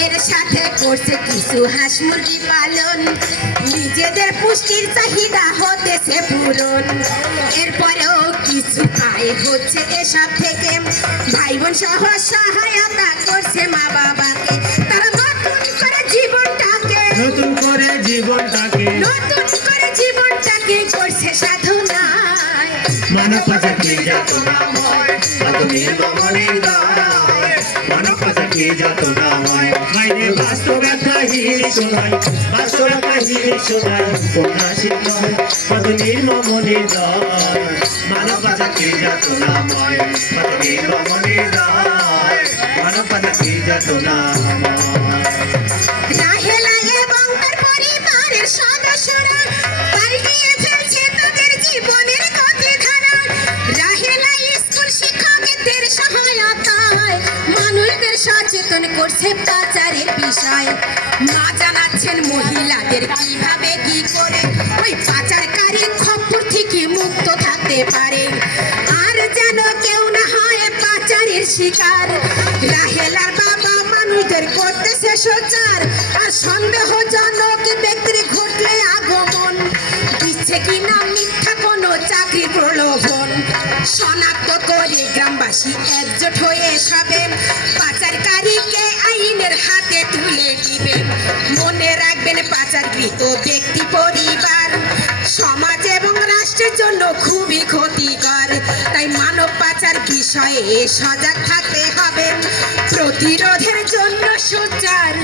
এর সাথে করছে কিছু হাঁস মুরগি পালন। নিজেদের পুষ্টির চাহিদা হতেছে পূরণ। এরপরেও কিছু আয় হচ্ছে এসব থেকে। ভাই বোন সহ সহায়তা করছে মা বাবাকে। তারা নতুন করে জীবনটাকে নতুন করে জীবনটাকে নতুন করে জীবনটাকে করছে সাধনায়। মানব পাচাকে যত নাময় কত নির্মমনের দায় মানব পাচাকে যত নাময় বাইরে বাস্তব একটা হিরি শোনাই, বাস্তব একটা হিরি শোনাই, উপন্যাসিক নয় কত নির্মমনের দায় মানব পাচাকে যত নাময় কত নির্মমনের দায় মানব পাচাকে সচেতন করছে পাচারের বিষয়। মা জানাচ্ছেন, মহিলাদের কীভাবে কি করে ওই পাচারকারী খপ্পর থেকে মুক্ত থাকতে পারে? আর যেন কেউ না হয় পাচারের শিকার। রাহেলার বাবা মানুষদের করতেছে সোচার। আর সন্দেহজনক ব্যক্তির ঘটলে আগমন। দিচ্ছে কি না মিথ্যা কোনো চাকরি প্রলোভন? শনাক্ত করে গ্রামবাসী একজোট হয়ে সবে পাচারকারীকে আইনের হাতে তুলে দিবে। মনে রাখবেন পাচারকৃত ব্যক্তি পরিবার। সমাজ এবং রাষ্ট্রের জন্য খুবই ক্ষতিকর। তাই মানব পাচার বিষয়ে সজাগ থাকতে হবে। প্রতিরোধের জন্য রাখিবে